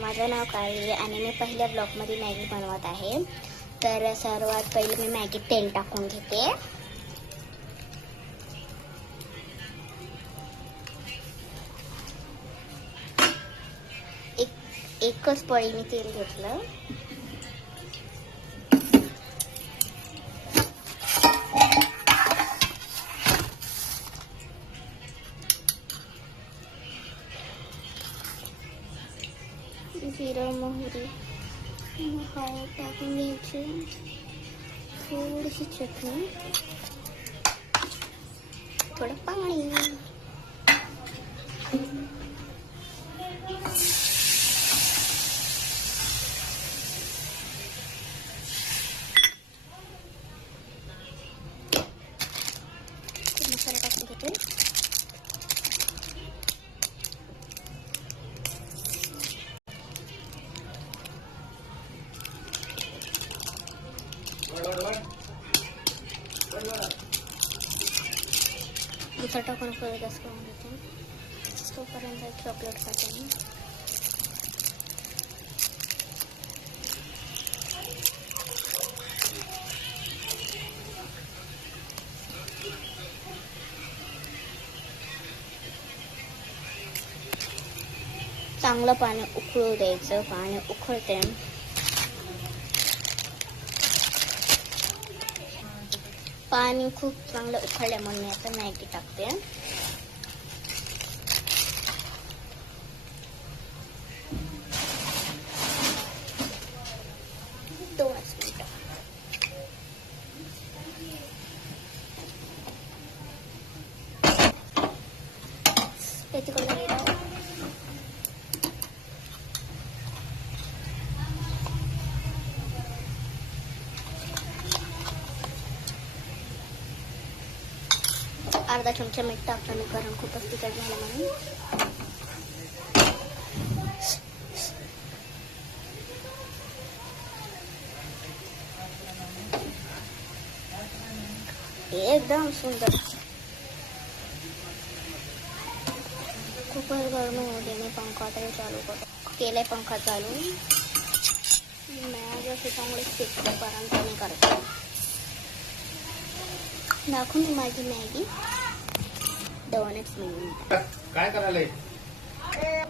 माझं नाव काळी आणि मी पहिल्या ब्लॉगमध्ये मॅगी बनवत आहे. तर सर्वात पहिले मी मॅगी तेल टाकून घेते. एकच पळी मी तेल घेतलं. जिरं मोहरी हळद टाकून घ्यायची, थोडीशी चटणी, थोडं पाणी. मसाला टाकून घेते. दुसरा टाकून परत गॅस करून घेते. तोपर्यंत चॉकलेट टाकून चांगलं पाणी उकळू द्यायचं. पाणी उकळते. पाणी खूप चांगलं उकळल्यामुळे मी आता मॅगी टाकते. दोनच मिनिटं. त्याच्याकडे अर्धा चमचा मीठ टाकलं मी, कारण खूपच तिखट झालं म्हणून. एकदम सुंदर. खूपच गरम होऊ दे. मी पंखा तरी चालू केलाय. पंखा चालू. माझ्या त्याच्यामुळे शिकतो, कारण कमी करतो. दाखवून माझी मॅगी 2 मिनिट. काय करायला